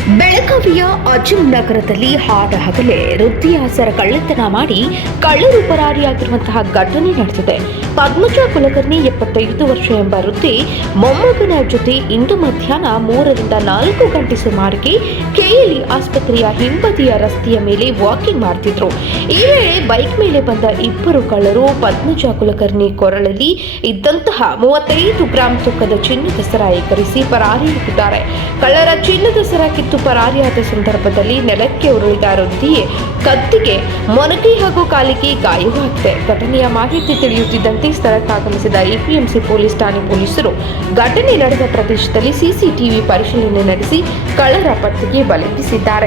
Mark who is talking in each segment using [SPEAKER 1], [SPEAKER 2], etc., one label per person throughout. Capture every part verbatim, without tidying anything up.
[SPEAKER 1] ಬೆಳಗಾವಿಯ ಅಜಿಂ ನಗರದಲ್ಲಿ ಹಾಡ ಹಗಲೇ ವೃದ್ಧಿಯಾಸರ ಕಳ್ಳತನ ಮಾಡಿ ಕಳ್ಳರು ಪರಾರಿಯಾಗಿರುವಂತಹ ಘಟನೆ ನಡೆದಿದೆ. ಪದ್ಮಜ ಕುಲಕರ್ಣಿ ಎಪ್ಪತ್ತೈದು ವರ್ಷ ಎಂಬ ವೃದ್ಧಿ ಮೊಮ್ಮಗನ ಜೊತೆ ಇಂದು ಮಧ್ಯಾಹ್ನ ಮೂರರಿಂದ ನಾಲ್ಕು ಗಂಟೆ ಸುಮಾರಿಗೆ ಕೆಎಲ್ಇ ಆಸ್ಪತ್ರೆಯ ಹಿಂಬದಿಯ ರಸ್ತೆಯ ಮೇಲೆ ವಾಕಿಂಗ್ ಮಾಡ್ತಿದ್ರು. ಈ ವೇಳೆ ಬೈಕ್ ಮೇಲೆ ಬಂದ ಇಬ್ಬರು ಕಳ್ಳರು ಪದ್ಮಜ ಕುಲಕರ್ಣಿ ಕೊರಳಲ್ಲಿ ಇದ್ದಂತಹ ಮೂವತ್ತೈದು ಗ್ರಾಂ ತೂಕದ ಚಿನ್ನದ ಸರ ಏಕರಿಸಿ ಪರಾರಿಯಾಗಿದ್ದಾರೆ. ಕಳ್ಳರ ಚಿನ್ನದ ಸರ ಕಿತ್ತು ಪರಾರಿಯಾದ ಸಂದರ್ಭದಲ್ಲಿ ನೆಲಕ್ಕೆ ಉರುಳಿದ ವೃದ್ಧಿಯೇ ಕತ್ತಿಗೆ, ಮೊನಕೆ ಹಾಗೂ ಕಾಲಿಗೆ ಗಾಯವಾಗಿದೆ. ಘಟನೆಯ ಮಾಹಿತಿ ತಿಳಿಯುತ್ತಿದ್ದಂತೆ ಸ್ಥಳಕ್ಕಾಗಮಿಸಿದ ಎಪಿಎಂಸಿ ಪೊಲೀಸ್ ಠಾಣೆ ಪೊಲೀಸರು ಘಟನೆ ನಡೆದ ಪ್ರದೇಶದಲ್ಲಿ ಸಿಸಿಟಿವಿ ಪರಿಶೀಲನೆ ನಡೆಸಿ ಕಳ್ಳರ ಪತ್ತೆಗೆ ಬಲೆ ಬೀಸಿದ್ದಾರೆ.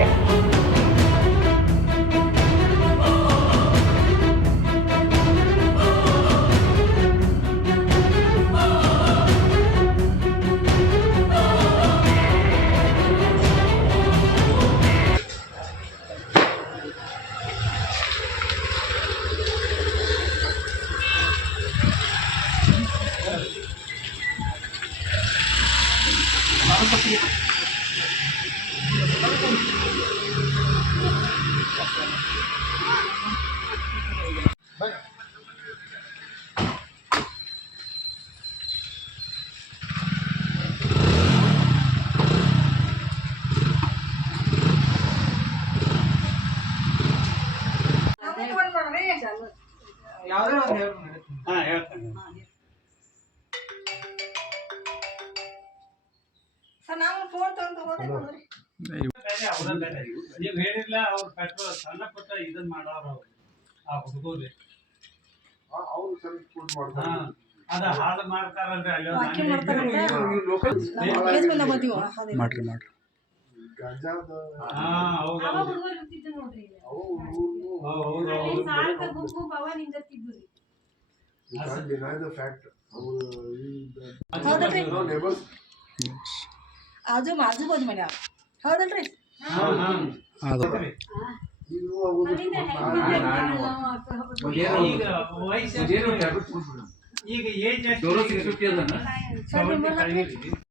[SPEAKER 2] ಯಾವುದೇ ಒಂದು ಹಾಂ ಹೇಳ್ತೇನೆ
[SPEAKER 3] ಸರ್. ನಾವು ಫೋನ್ ತಂದು
[SPEAKER 2] ನೀವು ಹೇಳಿಲ್ಲ. ಅವ್ರು ಪೆಟ್ರೋಲ್ ಸಣ್ಣ ಪುಟ್ಟ ಇದನ್ನ ಮಾಡೋರು ಅವ್ರು ಆ ಹುಡುಗರು ಅದ ಹಾಳು ಮಾಡ್ತಾರಲ್ರಿ ಅಲ್ಲಿ
[SPEAKER 4] ಮಾಡ್ರಿ ಮಾಡ್ರಿ
[SPEAKER 3] ಆಜು ಆಜು ಬಾಜು ಮನೆ ಹೌದಲ್ರಿ?
[SPEAKER 2] ಈಗ ಏಜ್